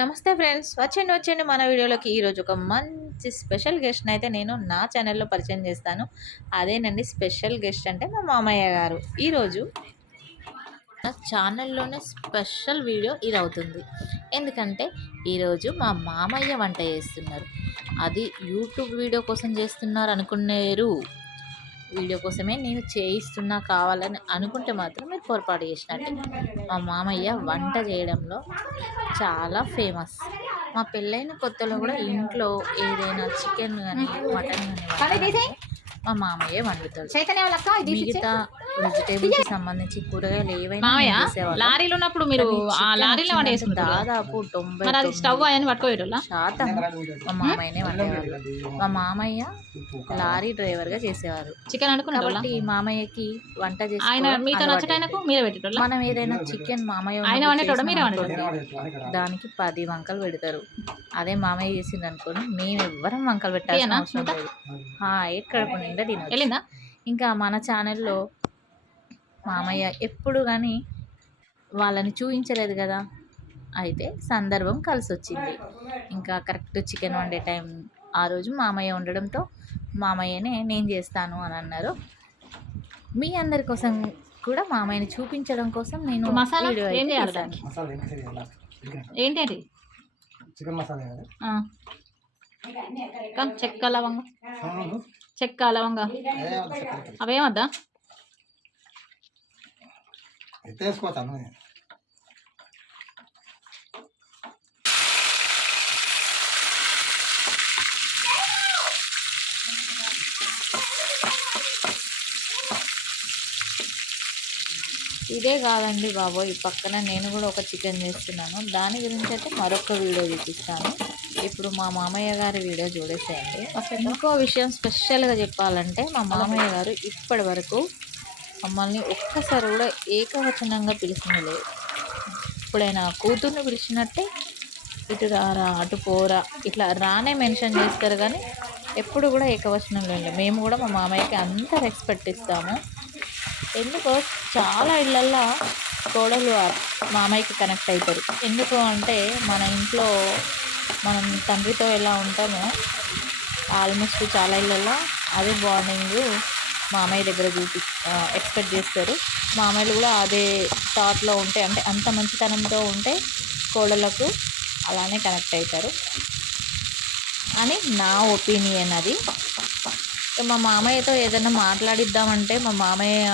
నమస్తే ఫ్రెండ్స్. వచ్చండి వచ్చండి మన వీడియోలోకి. ఈరోజు ఒక మంచి స్పెషల్ గెస్ట్ని అయితే నేను నా ఛానల్లో పరిచయం చేస్తాను. అదేనండి స్పెషల్ గెస్ట్ అంటే మా మామయ్య గారు. ఈరోజు నా ఛానల్లోనే స్పెషల్ వీడియో ఇది అవుతుంది ఎందుకంటే ఈరోజు మా మామయ్య వంట చేస్తున్నారు. అది యూట్యూబ్ వీడియో కోసం చేస్తున్నారు అనుకున్నారు. వీడియో కోసమే నేను చేయిస్తున్నా కావాలని అనుకుంటే మాత్రం మీరు పొరపాటు చేసినట్టు. మా మామయ్య వంట చేయడంలో చాలా ఫేమస్. మా పెళ్ళైన కొత్తలో కూడా ఇంట్లో ఏదైనా చికెన్ కానీ మటన్ కానీ మా మామయ్య వండుతాడు. మిగతా వెజిటేబుల్స్కి సంబంధించి కూరగాయలు ఏవైనా. లారీలో ఉన్నప్పుడు మీరు ఆ లారీలో చేసుకుంటారా దాదాపు తొంభై మరి అది స్టవ్ అవన్నీ పట్టుకోవేటోళ్ళ శాతం మా మామయ్యనే వండేవాళ్ళు మా మామయ్య లారీ డ్రైవర్గా చేసేవారు. చికెన్ అనుకునేటోళ్ళ కాబట్టి మామయ్యకి వంట చేసి ఆయన మీతో నచ్చటానికి మీరే పెట్టేటోళ్ళ? మనం ఏదైనా చికెన్ మామయ్య ఆయన వండేటోడా? మీరే వండేటోడా? దానికి పది వంకలు పెడతారు. అదే మామయ్య చేసింది అనుకోండి మేము ఎవ్వరం వంకలు హాయ్ కడుపు నిండా వెళ్ళిందా? ఇంకా మన ఛానల్లో మామయ్య ఎప్పుడు కానీ వాళ్ళని చూపించలేదు కదా. అయితే సందర్భం కలిసి వచ్చింది ఇంకా కరెక్ట్ చికెన్ వండే టైం ఆ రోజు మామయ్య ఉండడంతో మామయ్యనే నేను చేస్తాను అని అన్నారు. మీ అందరి కోసం కూడా మామయ్యని చూపించడం కోసం నేను మసాలా ఏం? చికెన్ ఏంటి అది చికెన్ మసాలా చెక్క లవంగ. చెక్క లవంగ. అవేమద్దా ఎంత వేసుకోవచ్చాను ఇదే కాదండి బాబోయ్ ఈ పక్కన నేను కూడా ఒక చికెన్ చేస్తున్నాను. దాని గురించి అయితే మరొక వీడియో చూపిస్తాను. ఇప్పుడు మా మామయ్య గారి వీడియో చూడేసేయండి. ఇంకో విషయం స్పెషల్గా చెప్పాలంటే మా మామయ్య గారు ఇప్పటి వరకు మమ్మల్ని ఒక్కసారి కూడా ఏకవచనంగా పిలిచింది లేదు ఇప్పుడైనా కూతుర్ని పిలిచినట్టే ఇటు రారా అటు పోరా ఇట్లా రానే మెన్షన్ చేస్తారు కానీ ఎప్పుడు కూడా ఏకవచనం లేదు. మేము కూడా మా మామయ్యకి అంత రెస్పెక్ట్ ఇస్తాము. ఎందుకో చాలా ఇళ్ళల్లో కోడలు మామయ్యకి కనెక్ట్ అవుతారు ఎందుకు అంటే మన ఇంట్లో మనం తండ్రితో ఎలా ఉంటామో ఆల్మోస్ట్ చాలా ఇళ్ళల్లో అదే బాండింగ్. మామయ్య దగ్గర చూపి ఎక్స్పెక్ట్ చేస్తారు. మామయ్యలు కూడా అదే థాట్లో ఉంటే అంటే అంత మంచితనంతో ఉంటే కోడలకు అలానే కనెక్ట్ అవుతారు. అని నా ఒపీనియన్ అది. మా మామయ్యతో ఏదైనా మాట్లాడిద్దామంటే మా మామయ్య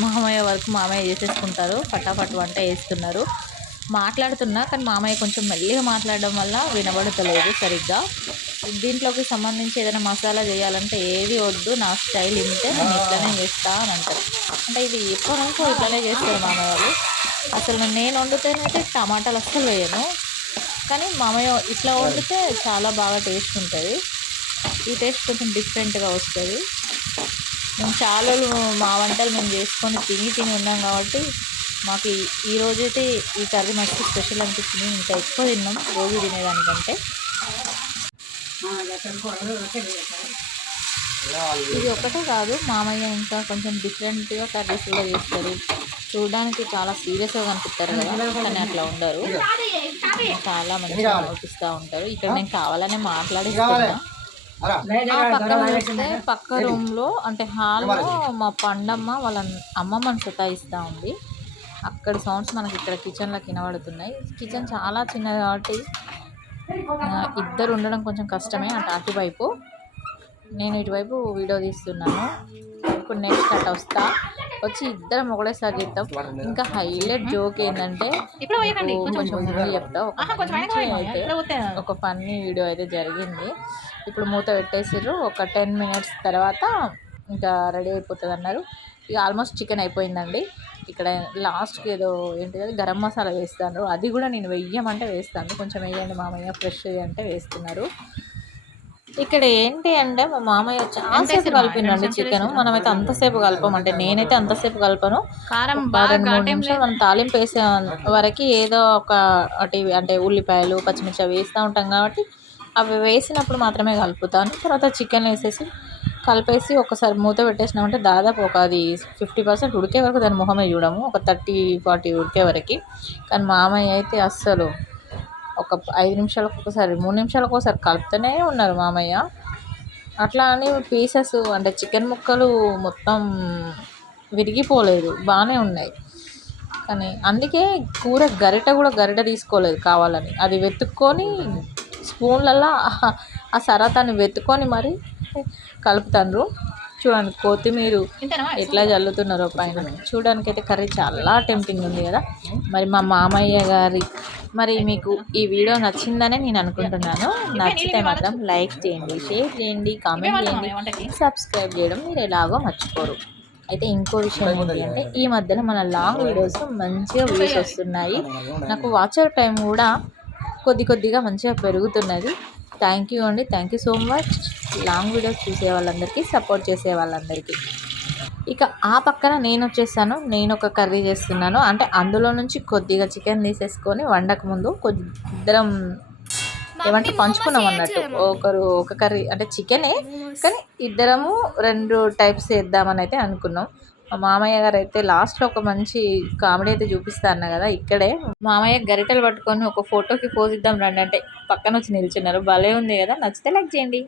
మామయ్య వరకు మామయ్య చేసేసుకుంటారు. ఫటాఫట్ వంట వేస్తున్నారు మాట్లాడుతున్నా కానీ మామయ్య కొంచెం మెల్లిగా మాట్లాడడం వల్ల వినబడతలేదు సరిగ్గా. దీంట్లోకి సంబంధించి ఏదైనా మసాలా చేయాలంటే ఏది వద్దు నా స్టైల్ ఇంతే నేను ఇట్లానే చేస్తా అని అంటారు. అంటే ఇది ఎప్పటి నుంచో ఇట్లానే చేస్తారు మా వాళ్ళు. అసలు నేను వండితేనైతే టమాటాలు అస్సలు వేయను. కానీ మామయ్య ఇట్లా వండితే చాలా బాగా టేస్ట్ ఉంటుంది. ఈ టేస్ట్ కొంచెం డిఫరెంట్గా వస్తుంది. మేము చాలా మా వంటలు మేము చేసుకొని తిని తిని ఉన్నాం కాబట్టి మాకు ఈ- రోజైతే ఈ కర్రీ మస్తు స్పెషల్ అనిపించింది ఇంకా ఎక్కువ తిన్నాం. రోజు తినేదానికంటే. ఇది ఒకటే కాదు మామయ్య ఇంకా కొంచెం డిఫరెంట్గా కర్రీస్ కూడా చేస్తారు. చూడడానికి చాలా సీరియస్గా కనిపిస్తారు కదా కానీ అట్లా ఉండరు. చాలా మంచిగా నోటిస్తూ ఉంటారు. ఇక్కడ నేను కావాలనే మాట్లాడిస్తున్నా ఆ పక్కన పక్క రూమ్లో అంటే హాల్లో మా పండమ్మ వాళ్ళ అమ్మమ్మని సతాయిస్తూ ఉంది. అక్కడ సౌండ్స్ మనకి ఇక్కడ కిచెన్లో వినబడుతున్నాయి. కిచెన్ చాలా చిన్నది కాబట్టి ఇద్దరు ఉండడం కొంచెం కష్టమే అటు అటువైపు. నేను ఇటువైపు వీడియో తీస్తున్నాను. ఇప్పుడు నెక్స్ట్ అటు వస్తా. వచ్చి ఇద్దరం ఒకటేసారి చేద్దాం. ఇంకా హైలైట్ జోక్ ఏంటంటే కొంచెం ముందు చెప్తా. అయితే ఒక ఫన్నీ వీడియో అయితే జరిగింది. ఇప్పుడు మూత పెట్టేసారు ఒక టెన్ మినిట్స్ తర్వాత ఇంకా రెడీ అయిపోతుంది అన్నారు ఇక ఆల్మోస్ట్ చికెన్ అయిపోయిందండి. ఇక్కడ లాస్ట్కి ఏదో ఏంటి అది గరం మసాలా వేస్తాను అది కూడా నేను వెయ్యమంటే వేస్తాను. కొంచెం వేయండి మామయ్య ఫ్రెష్ అంటే వేస్తున్నారు. ఇక్కడ ఏంటి అంటే మా మామయ్య చాలాసేపు రెండు చికెన్. మనమైతే అంతసేపు కలపమంటే నేనైతే అంతసేపు కలపను. కారం బాగా రెండు మూడు నిమిషాలు మనం తాలింపు వేసే వరకు ఏదో ఒక అటు అంటే ఉల్లిపాయలు పచ్చిమిర్చి అవి వేస్తూ ఉంటాం కాబట్టి అవి వేసినప్పుడు మాత్రమే కలుపుతాను. తర్వాత చికెన్ వేసేసి కలిపేసి ఒకసారి మూత పెట్టేసినామంటే దాదాపు ఒక అది ఫిఫ్టీ పర్సెంట్ ఉడికే వరకు దాని మొహమే చూడము. ఒక థర్టీ ఫార్టీ ఉడికే వరకు. కానీ మామయ్య అయితే అస్సలు ఒక ఐదు నిమిషాలకు ఒకసారి మూడు నిమిషాలకు ఒకసారి కలుపుతూనే ఉన్నారు మామయ్య. అట్లా అని పీసెస్ అంటే చికెన్ ముక్కలు మొత్తం విరిగిపోలేదు బాగానే ఉన్నాయి. కానీ అందుకే కూర గరిట కూడా గరిట తీసుకోలేదు కావాలని. అది వెతుక్కొని స్పూన్లలో ఆ సరతాన్ని వెతుక్కొని మరి కలుపుతాండ్రు. చూడండి కొత్తిమీర ఎట్లా చల్లుతున్నారో పైన. చూడడానికి అయితే కర్రీ చాలా టెంప్టింగ్ ఉంది కదా. మరి మా మామయ్య గారి మరి మీకు ఈ వీడియో నచ్చిందనే నేను అనుకుంటున్నాను. నచ్చితే మాత్రం లైక్ చేయండి షేర్ చేయండి కామెంట్ చేయండి సబ్స్క్రైబ్ చేయడం మీరు ఎలాగో మర్చిపోరు. అయితే ఇంకో విషయం ఏంటి అంటే ఈ మధ్యన మన లాంగ్ వీడియోస్ మంచిగా వ్యూస్ వస్తున్నాయి. నాకు వాచర్ టైం కూడా కొద్ది కొద్దిగా మంచిగా పెరుగుతున్నది. థ్యాంక్ యూ అండి. Thank you so much. Long videos చూసే వాళ్ళందరికీ సపోర్ట్ చేసే వాళ్ళందరికీ. ఇక ఆ పక్కన నేను వచ్చేసాను నేను ఒక కర్రీ చేస్తున్నాను. అంటే అందులో నుంచి కొద్దిగా చికెన్ తీసేసుకొని వండక ముందు కొద్ది ఇద్దరం ఏమంటే పంచుకున్నాం అన్నట్టు. ఒకరు ఒక కర్రీ అంటే చికెనే కానీ ఇద్దరము రెండు టైప్స్ వేద్దామని అయితే అనుకున్నాం. మా మామయ్య గారు అయితే లాస్ట్లో ఒక మంచి కామెడీ అయితే చూపిస్తా అన్న కదా ఇక్కడే. మామయ్య గరిటెలు పట్టుకొని ఒక ఫోటోకి పోజ్ ఇద్దాం రండి అంటే పక్కన వచ్చి నిల్చున్నారు. భలే ఉంది కదా నచ్చితే లైక్ చేయండి.